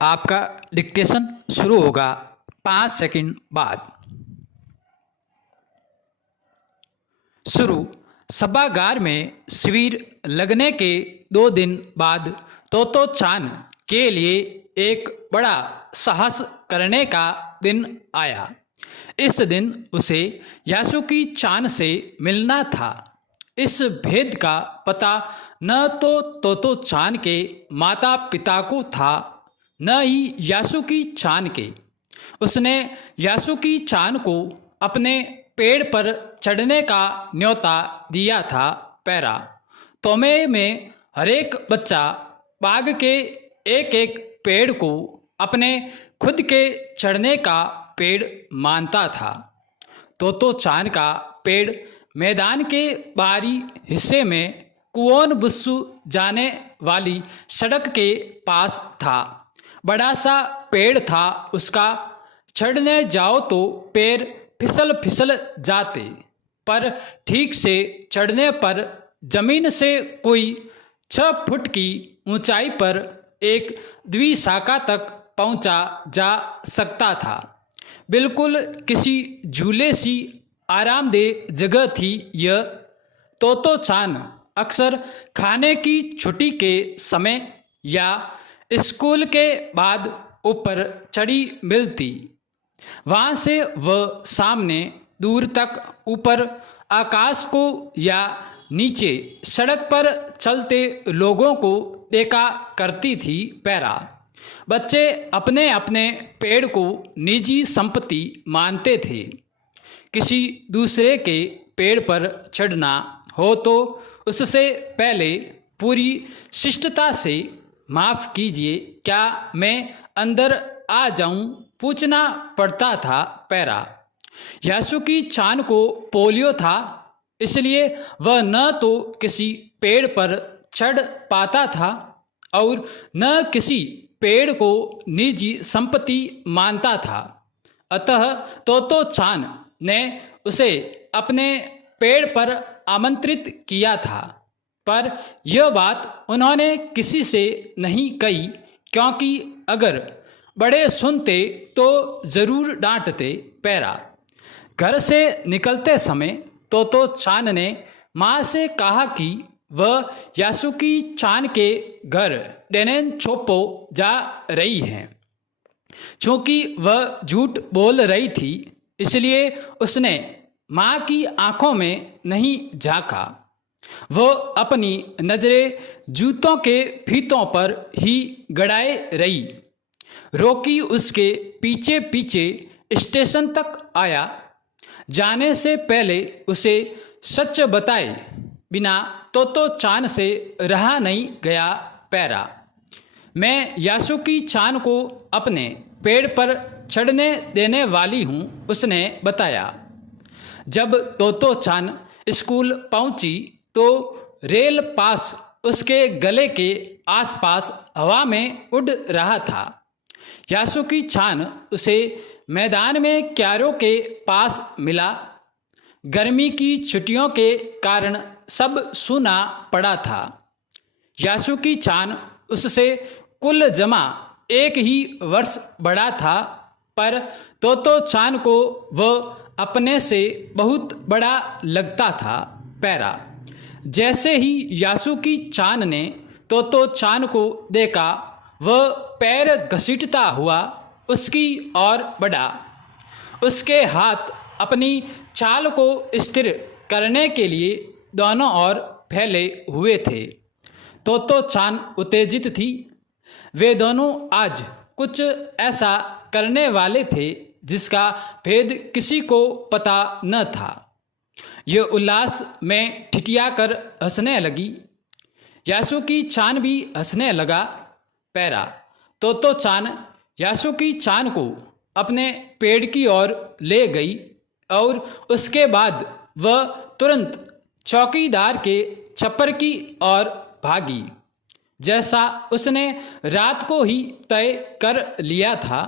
आपका डिक्टेशन शुरू होगा 5 सेकंड बाद। शुरू। सभागार में शिविर लगने के 2 दिन बाद तोतो चान के लिए एक बड़ा साहस करने का दिन आया। इस दिन उसे यासुकी चान से मिलना था। इस भेद का पता न तो तोतो चान के माता पिता को था, न ही यासुकी चान के। उसने यासुकी चान को अपने पेड़ पर चढ़ने का न्योता दिया था। पैरा तोमे में हरेक बच्चा बाग के एक एक पेड़ को अपने खुद के चढ़ने का पेड़ मानता था। तोतो चान का पेड़ मैदान के बाहरी हिस्से में कुओन बुस्सू जाने वाली सड़क के पास था। बड़ा सा पेड़ था। उसका चढ़ने जाओ तो पैर फिसल फिसल जाते, पर ठीक से चढ़ने पर जमीन से कोई 6 फुट की ऊंचाई पर एक द्विशाखा तक पहुंचा जा सकता था। बिल्कुल किसी झूले सी आरामदेह जगह थी यह। तोतो चान अक्सर खाने की छुट्टी के समय या स्कूल के बाद ऊपर चढ़ी मिलती। वहाँ से वह सामने दूर तक ऊपर आकाश को या नीचे सड़क पर चलते लोगों को देखा करती थी। पैरा बच्चे अपने अपने पेड़ को निजी संपत्ति मानते थे। किसी दूसरे के पेड़ पर चढ़ना हो तो उससे पहले पूरी शिष्टता से माफ़ कीजिए, क्या मैं अंदर आ जाऊं, पूछना पड़ता था। पैरा यासुकी चान को पोलियो था, इसलिए वह न तो किसी पेड़ पर चढ़ पाता था और न किसी पेड़ को निजी संपत्ति मानता था। अतः तोतो चान ने उसे अपने पेड़ पर आमंत्रित किया था, पर यह बात उन्होंने किसी से नहीं कही, क्योंकि अगर बड़े सुनते तो ज़रूर डांटते। पैरा घर से निकलते समय तोतो चान ने माँ से कहा कि वह यासुकी चान के घर डेनेन छोपो जा रही हैं। चूँकि वह झूठ बोल रही थी, इसलिए उसने माँ की आंखों में नहीं झांका। वह अपनी नज़रें जूतों के फीतों पर ही गड़ाए रही। रोकी उसके पीछे पीछे स्टेशन तक आया। जाने से पहले उसे सच बताए बिना तोतो चान से रहा नहीं गया। पैरा मैं यासुकी चान को अपने पेड़ पर चढ़ने देने वाली हूँ, उसने बताया। जब तोतो चान स्कूल पहुँची तो रेल पास उसके गले के आसपास हवा में उड़ रहा था। यासुकी चान उसे मैदान में क्यारों के पास मिला। गर्मी की छुट्टियों के कारण सब सूना पड़ा था। यासुकी चान उससे कुल जमा 1 ही वर्ष बड़ा था, पर तोतो चान को वह अपने से बहुत बड़ा लगता था। पैरा जैसे ही यासुकी चान ने तोतो चान को देखा, वह पैर घसीटता हुआ उसकी ओर बढ़ा। उसके हाथ अपनी चाल को स्थिर करने के लिए दोनों ओर फैले हुए थे। तोतो चान उत्तेजित थी। वे दोनों आज कुछ ऐसा करने वाले थे जिसका भेद किसी को पता न था। यह उल्लास में ठिठियाकर हंसने लगी। यासुकी चान भी हंसने लगा। पैरा तोतो चान यासुकी चान को अपने पेड़ की ओर ले गई और उसके बाद वह तुरंत चौकीदार के छप्पर की ओर भागी। जैसा उसने रात को ही तय कर लिया था।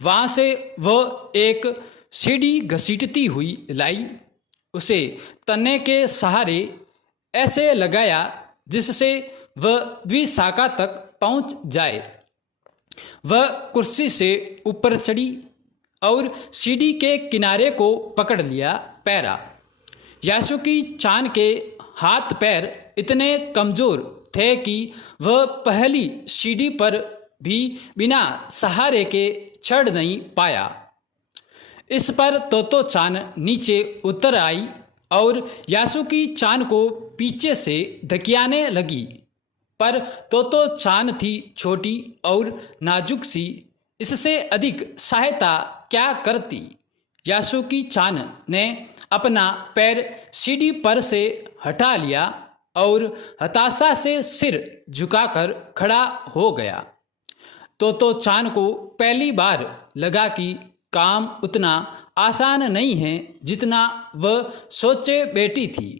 वहाँ से वह एक सीढ़ी घसीटती हुई लाई। उसे तने के सहारे ऐसे लगाया जिससे वह द्विशाखा तक पहुँच जाए। वह कुर्सी से ऊपर चढ़ी और सीढ़ी के किनारे को पकड़ लिया पैरा। यासुकी चान के हाथ पैर इतने कमज़ोर थे कि वह पहली सीढ़ी पर भी बिना सहारे के चढ़ नहीं पाया। इस पर तोतो चान नीचे उतर आई और यासुकी चान को पीछे से धकियाने लगी, पर तोतो चान थी छोटी और नाजुक सी, इससे अधिक सहायता क्या करती। यासुकी चान ने अपना पैर सीढ़ी पर से हटा लिया और हताशा से सिर झुकाकर खड़ा हो गया। तोतो चान को पहली बार लगा कि काम उतना आसान नहीं है जितना वह सोचे बैठी थी।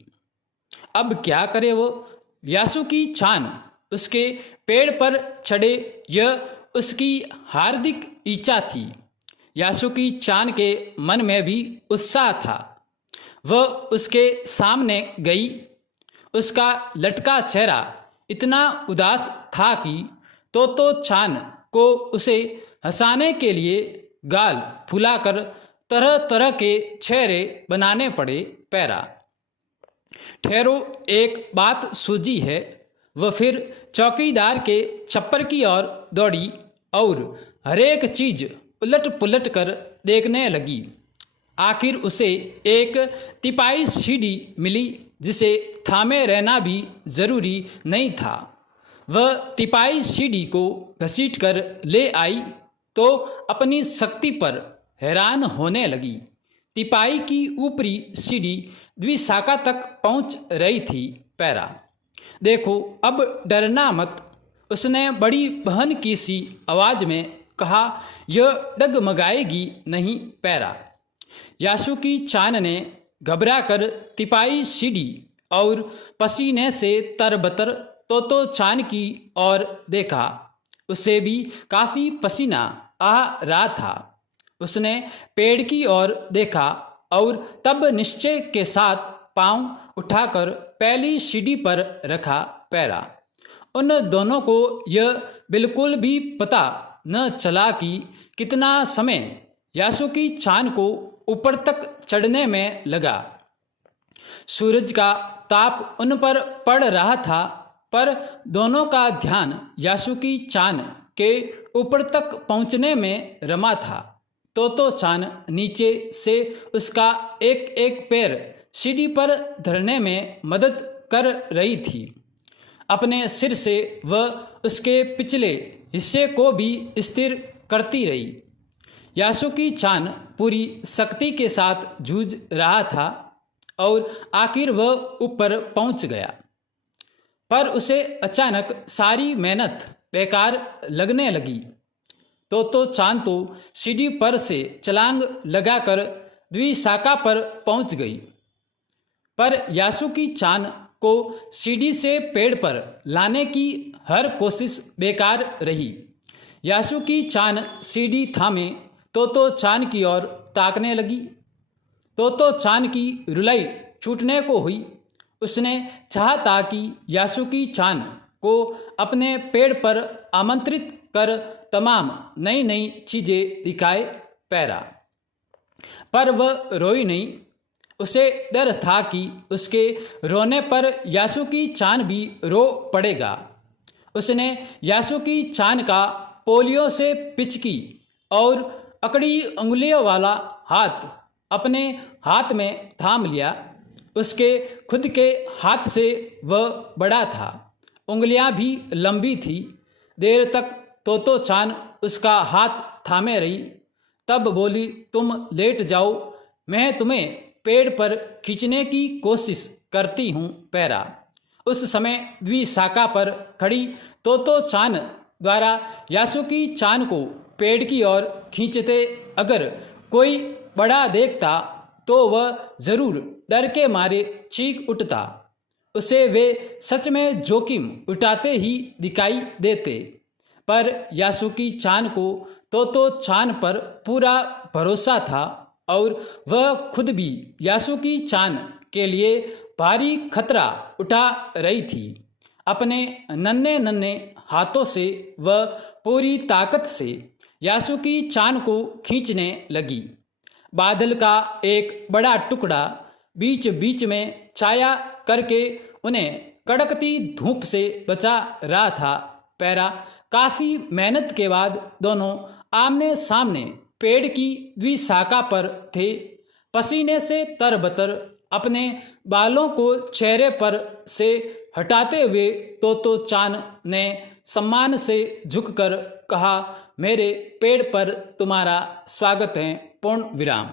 अब क्या करे वो? यासुकी चान उसके पेड़ पर चढ़े, यह उसकी हार्दिक इच्छा थी। यासुकी चान के मन में भी उत्साह था। वह उसके सामने गई। उसका लटका चेहरा इतना उदास था कि तोतो चान को उसे हंसाने के लिए गाल फुलाकर तरह तरह के चेहरे बनाने पड़े। पैरा, ठहरो, एक बात सूझी है। वह फिर चौकीदार के छप्पर की ओर दौड़ी और हरेक चीज उलट पुलट कर देखने लगी। आखिर उसे एक तिपाई सीढ़ी मिली जिसे थामे रहना भी जरूरी नहीं था। वह तिपाई सीढ़ी को घसीटकर ले आई तो अपनी शक्ति पर हैरान होने लगी। तिपाई की ऊपरी सीढ़ी द्विशाखा तक पहुंच रही थी। पैरा, देखो, अब डरना मत, उसने बड़ी बहन की सी आवाज में कहा। यह डगमगाएगी नहीं। पैरा, यासुकी चान ने घबराकर तिपाई सीढ़ी और पसीने से तरबतर तोतो चान की ओर देखा। उसे भी काफी पसीना आ रहा था। उसने पेड़ की ओर देखा और तब निश्चय के साथ पांव उठाकर पहली सीढ़ी पर रखा। पैरा, उन दोनों को यह बिल्कुल भी पता न चला कि कितना समय यासुकी चान को ऊपर तक चढ़ने में लगा। सूरज का ताप उन पर पड़ रहा था, पर दोनों का ध्यान यासुकी चान के ऊपर तक पहुंचने में रमा था। तोतो चान नीचे से उसका एक एक पैर सीढ़ी पर धरने में मदद कर रही थी। अपने सिर से वह उसके पिछले हिस्से को भी स्थिर करती रही। यासुकी चान पूरी शक्ति के साथ जूझ रहा था और आखिर वह ऊपर पहुंच गया, पर उसे अचानक सारी मेहनत बेकार लगने लगी। तोतो चान तो सीढ़ी पर से छलांग लगाकर द्विशाखा पर पहुंच गई, पर यासुकी चान को सीढ़ी से पेड़ पर लाने की हर कोशिश बेकार रही। यासुकी चान सीढ़ी थामे तोतो चान की ओर ताकने लगी। तोतो चान की रुलाई छूटने को हुई। उसने चाहा कि यासुकी चान को अपने पेड़ पर आमंत्रित कर तमाम नई नई चीजें दिखाए। पैरा, पर वह रोई नहीं। उसे डर था कि उसके रोने पर यासुकी चान भी रो पड़ेगा। उसने यासुकी चान का पोलियो से पिचकी और अकड़ी उंगलियों वाला हाथ अपने हाथ में थाम लिया। उसके खुद के हाथ से वह बड़ा था, उंगलियां भी लंबी थी। देर तक तोतो चान उसका हाथ थामे रही, तब बोली, तुम लेट जाओ, मैं तुम्हें पेड़ पर खींचने की कोशिश करती हूँ। पैरा, उस समय द्विशाखा पर खड़ी तोतो चान द्वारा यासुकी चान को पेड़ की ओर खींचते अगर कोई बड़ा देखता तो वह जरूर डर के मारे चीख उठता। उसे वे सच में जोखिम उठाते ही दिखाई देते, पर यासुकी चान को तोतो चान पर पूरा भरोसा था और वह खुद भी यासुकी चान के लिए भारी खतरा उठा रही थी। अपने नन्हे नन्हे हाथों से वह पूरी ताकत से यासुकी चान को खींचने लगी। बादल का एक बड़ा टुकड़ा बीच बीच में छाया करके उन्हें कड़कती धूप से बचा रहा था। पैरा काफी मेहनत के बाद दोनों आमने सामने पेड़ की द्विशाखा पर थे। पसीने से तरबतर अपने बालों को चेहरे पर से हटाते हुए तोतो चान ने सम्मान से झुककर कहा, मेरे पेड़ पर तुम्हारा स्वागत है। पूर्ण विराम।